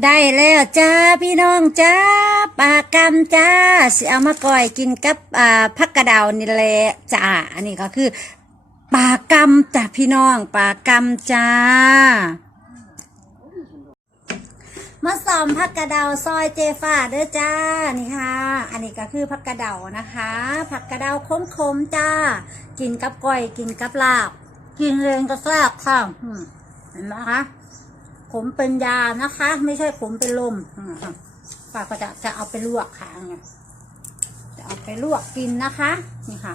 ได้แล้วจ้าพี่น้องจ้าปลากรำจ้าสิเอามาก่อยกินกับอ่าผักกระดาวนี่แหละจ้าอันนี้ก็คือปลากรำจ้าพี่น้องปลากรำจ้ามาสอมผักกระเดาวซอยเจฟ้าเด้อจ้านี่ค่ะ อันนี้ก็คือผักกระเดาวนะคะผักกระเดาวคมๆจ้า กินกับก้อยกินกับลาบ กินเองก็แซ่บค่ะเห็นไหมคะ ขมเป็นยานะคะ ไม่ใช่ขมเป็นลมป้าก็จะจะเอาไปลวกค่ะจะเอาไปลวกกินนะคะ นี่ค่ะ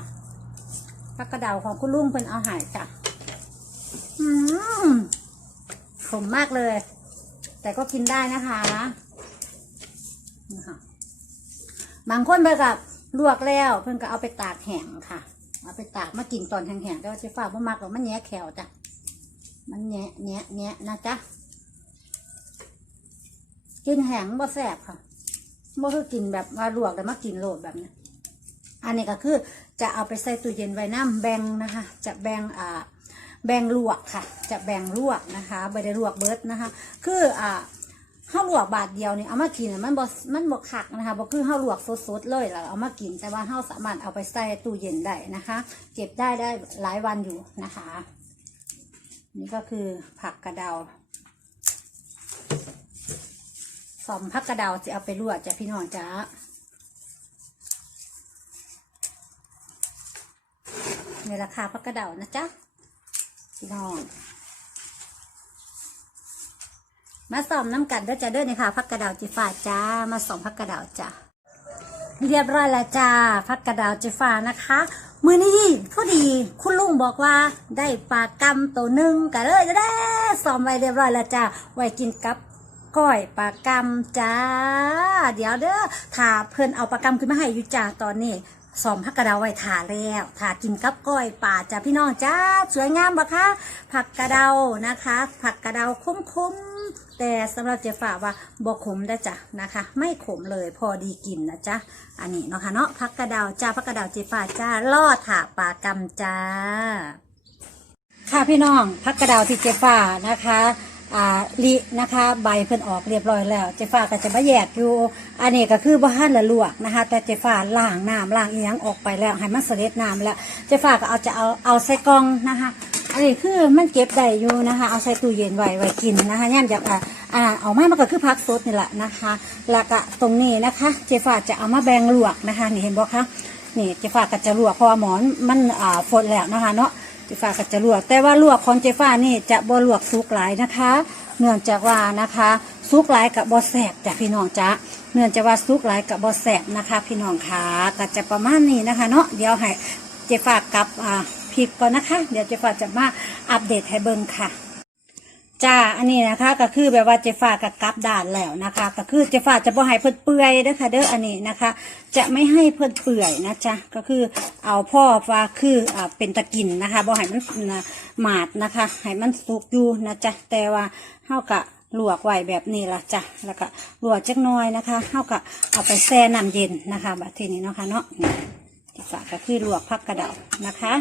ผักกระเดาของคุณลุงเป็นเอาหายจ้ะอืมขมมากเลย แต่ก็กินได้นะคะนี่ค่ะบางคนไปกับลวกแล้วเพิ่นก็เอาไปตากแห้งค่ะ เอาไปตากมากินตอนแห้งๆแต่ว่าเจ๊ฟ้าบ่มักหรอกมันแย่แขวจ้ะมันแย่แย่แย่นะจ๊ะ กินแห้งบ่แสบค่ะบ่คือกินแบบว่าลวกแล้วมากินโลดแบบนี้อันนี้ก็คือจะเอาไปใส่ตู้เย็นไว้น้ำแบ่งนะคะ จะแบ่งอ่าแบ่งลวกค่ะ จะแบ่งลวกนะคะไม่ได้ลวกเบิดนะคะ คืออ่าข้าวลวกบาทเดียวนี่เอามากินมันบ่มันบ่คักนะคะบ่คือข้าวลวกสดๆเลยแล้วเอามากินแต่ว่าข้าวสามารถเอาไปใส่ตู้เย็นได้นะคะ เก็บได้ได้หลายวันอยู่นะคะ นี่ก็คือผักกระเดา สอมพักกระเดาจะเอาไปลวกจ้ะพี่น้องจ้าในราคาพักกระเดานะจ๊ะพี่น้อง มาสอมน้ำกันด้อจ้าเด้อนี่ค่ะพักกระเดาจิฟ้าจ้า มาสอมพักกระเดาจ้าเรียบร้อยแล้วจ้าพักกระเดาจิฟ้านะคะมือนี้พอดีคุณลุงบอกว่าได้ปลากำตัวหนึ่งกันเลยจะได้สอมไว้เรียบร้อยแล้วจ้าไว้กินกับ ก้อยปลากรำจ้า เดี๋ยวเด้อถ้าเพิ่นเอาปลากรำขึ้นมาให้อยู่จ้าตอนนี้สอมผักกระเดาไว้ถาแล้วถากินกับก้อยป่าจ้าพี่น้องจ้าสวยงามปะคะผักกระเดานะคะ ผักกระเดาคุ้มๆแต่สำหรับเจ๊ฝ่าว่าบ่ขมได้จ้ะนะคะ ไม่ขมเลยพอดีกินนะจ๊ะอันนี้เนาะค่ะเนาะผักกระเดาจ้าผักกระเดาเจ๊ฝ่าจ้าล่อถาปลากรำจ้า ค่ะพี่น้องพักกระดาวที่เจฟ้านะคะ อ่าลินะคะใบเพิ่นออกเรียบร้อยแล้วเจฟ้าก็จะมาแยกอยู่ อันนี้ก็คือบ้านละลวกนะคะ แต่เจฟ้าล้างน้ำล้างอีหยังออกไปแล้วให้มันเสด็จน้ำแล้วเจฟ้าก็เอาจะเอาเอาใส่กล่องนะคะอันนี้คือมันเก็บได้อยู่นะคะ เอาใส่ตู้เย็นไว้ไว้กินนะคะย่ามอยากอ่าอ่าเอามามันก็คือพักสดนี่แหละนะคะแล้วก็ตรงนี้นะคะ เจฟ้าจะเอามาแบ่งลวกนะคะนี่เห็นบ่คะนี่เจฟ้าก็จะลวกเพราะว่าหมอนมันอ่าฝนแล้วนะคะเนาะ เจฟ้าก็จะลวก แต่ว่าลวกของเจฟ้านี่จะบ่ลวกสุกหลายนะคะ เนื่องจากว่านะคะสุกหลายกับบ่แสบจ้ะพี่น้องจ้ะเนื่องจากว่าสุกหลายกับบ่แสบนะคะ พี่น้องขาก็จะประมาณนี้นะคะ เนาะเดี๋ยวให้เจฟ้ากลับอ่าพริกก่อนนะคะ เดี๋ยวเจฟ้าจะมาอัปเดตให้เบิ่งค่ะ จ้า อันนี้นะคะก็คือแบบว่าเจฟ้ากับกับด่านแล้วนะคะ ก็คือเจฟ้าจะบ่ให้เพิ่นเปื่อยนะคะเด้ออันนี้นะคะ จะไม่ให้เพิ่นเปื่อยนะจ๊ะก็คือเอาพ่อว่าคืออ่าเป็นตะกินนะคะบ่ให้มันนะหมาดนะคะให้มันสุกอยู่นะจ๊ะแต่ว่าเฮากะลวกไว้แบบนี้ละจ้ะแล้วก็ลวกจักน้อยนะคะเฮากะเอาไปแช่น้ำเย็นนะคะแบบทีนี้เนาะค่ะเนาะเจฟ้าก็คือลวกผักกระเดานะคะ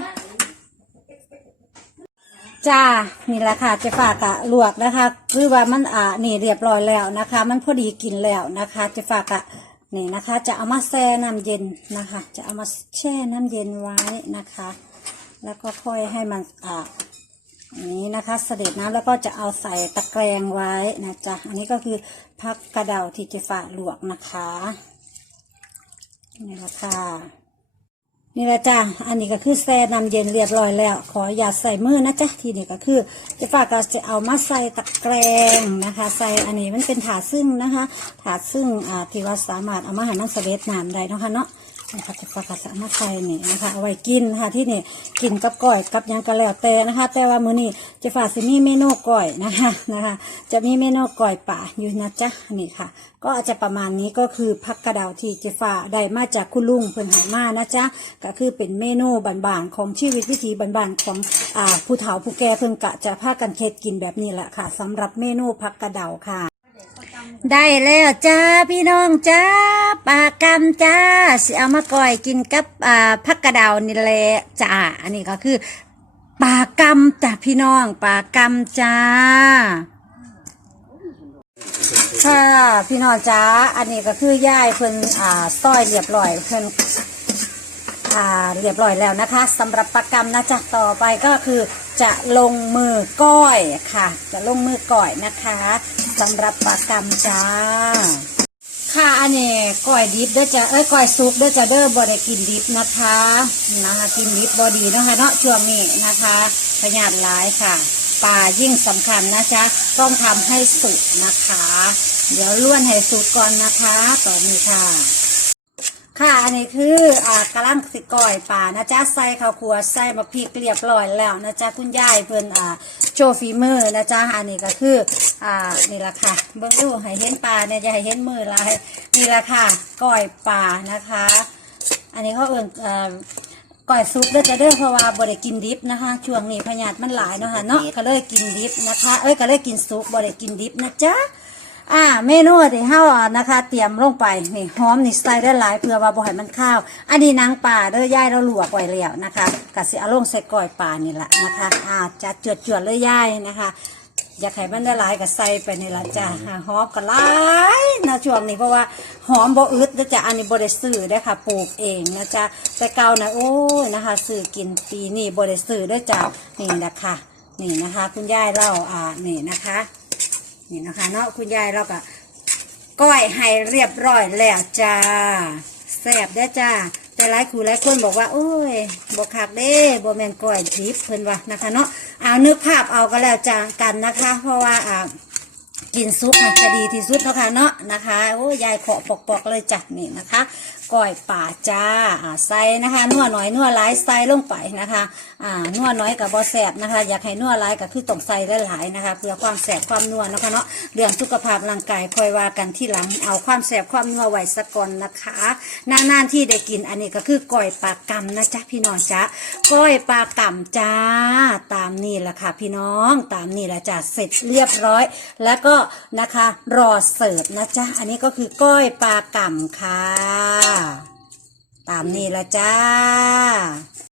จ้านี่แหละค่ะเจะฝากะลวกนะคะคือว่ามันอ่านี่เรียบร้อยแล้วนะคะ มันพอดีกินแล้วนะคะเจะฝากะนี่นะคะ จะเอามาแช่น้ำเย็นนะคะ จะเอามาแช่น้ำเย็นไว้นะคะ แล้วก็ค่อยให้มันอ่านี้นะคะ เสด็จน้ำแล้วก็จะเอาใส่ตะแกรงไว้นะจ๊ะอันนี้ก็คือพักกระเดาที่เจะฝากลวกนะคะนี่แหละค่ะ นี่แหละจ้าอันนี้ก็คือแช่น้ำเย็นเรียบร้อยแล้ว ขออย่าใส่มือนะจ๊ะ ทีนี้ก็คือเจะฝากก็จะเอามาใส่ตะแกรงนะคะ ใส่อันนี้มันเป็นถาดซึ่งนะคะ ถาดซึ่งอ่าที่ว่าสามารถเอามาห้มันเสด็จน้ำได้เนาะคะเนาะ นะคะจะฝากก็สามาใส่นี่นะคะเอาไว้กินนะคะที่นี่กินกับก้อยกับยังก็แล้วแต่นะคะ แต่ว่ามื้อนี้เจะฝากสิมีเมนูก้อยนะคะนะคะ จะมีเมนูก้อยป่าอยู่นะจ๊ะนี่ค่ะ ก็อาจจะประมาณนี้ก็คือพักกระเดาที่เจฟ้าได้มาจากคุณลุงเพิ่นหายมานะจ๊ะก็คือเป็นเมนูบานๆของชีวิตวิถีบานๆของอ่าผู้เฒ่าผู้แก่เพิ่นกะจะพากันเค็ดกินแบบนี้แหละค่ะสำหรับเมนูพักกระเดาค่ะ ได้แล้วจ้าพี่น้องจ้าปลากำจ้าสิเอามาก่อยกินกับอ่าพักกระดานี่แหละจ้าอันนี้ก็คือปลากำจ้าพี่น้องปลากำจ้าค่ะพี่น้องจ้าอันนี้ก็คือย่ายเพิ่นอ่าต้อยเรียบร้อยเพิ่นอ่าเรียบร้อยแล้วนะคะสำหรับประกรรมนะจ๊ะต่อไปก็คือ จะลงมือก้อยค่ะ จะลงมือก้อยนะคะสำหรับประกรรมจ้า ค่ะอันนี้ก้อยดิบเด้อจ้ะเอ้ยก้อยซุปเด้อจ้ะเด้อบ่ได้กินดิบนะคะนะคะกินดิบบ่ดีนะคะเนาะช่วงนี้นะคะพยาธิร้ายค่ะปลายิ่งสำคัญนะจ๊ะต้องทำให้สุกนะคะ เดี๋ยวล้วนให้สุกก่อนนะคะต่อนี้ค่ะ ค่ะ อันนี้คืออ่ากระลังสิก้อยป่านะจ๊ะใส่ข้าวคั่วใส่มะพริกเรียบร้อยแล้วนะจ๊ะคุณยายเพิ่นอ่าโชว์ฝีมือนะจ๊ะอันนี้ก็คืออ่านี่ละค่ะ เบิ้งดูให้เห็นปลาเนี่ยจะให้เห็นมือลายนี่ละค่ะก้อยป่านะคะ อันนี้เขาเอิ่นอ่าก้อยซุปเด้อจะเด้อเพราะว่าบ่ได้กินดิบนะคะช่วงนี้พยาธิมันหลายเนาะค่ะเนาะก็เลยกินดิบนะคะ เอ้ยก็เลยกินซุปบ่ได้กินดิบนะจ๊ะ อ่าเมนูที่เฮานะคะ เตรียมลงไปนี่หอมนี่ใส่ได้หลายเพื่อว่าบ่ให้มันข้าว อันนี้นางป่าเด้อยายเราลวกไว้แล้วนะคะกะสิเอาลงใส่ก้อยป่านี่แหละนะคะอ่าจัดจวดจวดเลยยายนะคะ อยากให้มันได้หลายก็ใส่ไปนี่ละจ้ะอ่าหอมก็หลายนะช่วงนี้เพราะว่าหอมบ่อึดนะจ๊ะอันนี้บ่ได้ซื้อได้ค่ะปลูกเองนะจ๊ะแต่เก่านะโอ้ยนะคะซื้อกินปีนี้บ่ได้ซื้อได้จ้ะนี่นะคะนี่นะคะ คุณยายเราอ่านี่นะคะ นี่นะคะ เนาะคุณยายเราก็ก้อยให้เรียบร้อยแล้วจ้าแซ่บได้จ้า แต่หลายคู่หลายคนบอกว่าโอ้ยบกคักเด้บแมนก้อยดิบเพิ่นว่านะคะ เนาะเอานึกภาพเอาก็แล้วจ้ากันนะคะ เพราะว่าอ่า กินซุปมันจะดีที่สุดเนาะค่ะเนาะนะคะโอ้ยายขอปอกๆเลยจ้ะนี่นะคะก้อยป่าจ้าอ่าใส่นะคะนัวหน่อยนัวหลายใส่ลงไปนะคะอ่านัวน้อยกับบอแสบนะคะ อยากให้นัวหลายก็คือต้องใส่หลายๆนะคะ เพื่อความแสบความนัวนะคะเนาะเรื่องสุขภาพร่างกายคอยว่ากันที่หลังเอาความแสบความนัวไว้สะก่อนนะคะนานๆที่ได้กินอันนี้ก็คือก้อยปลากำนะจ๊ะพี่น้องจ้าก้อยปลากำจ้าตามนี่แหละค่ะพี่น้องตามนี่แหละจ้ะเสร็จเรียบร้อย แล้วก็นะคะรอเสิร์ฟนะจ๊ะอันนี้ก็คือก้อยปลากำค่ะ ตามนี่ละจ้า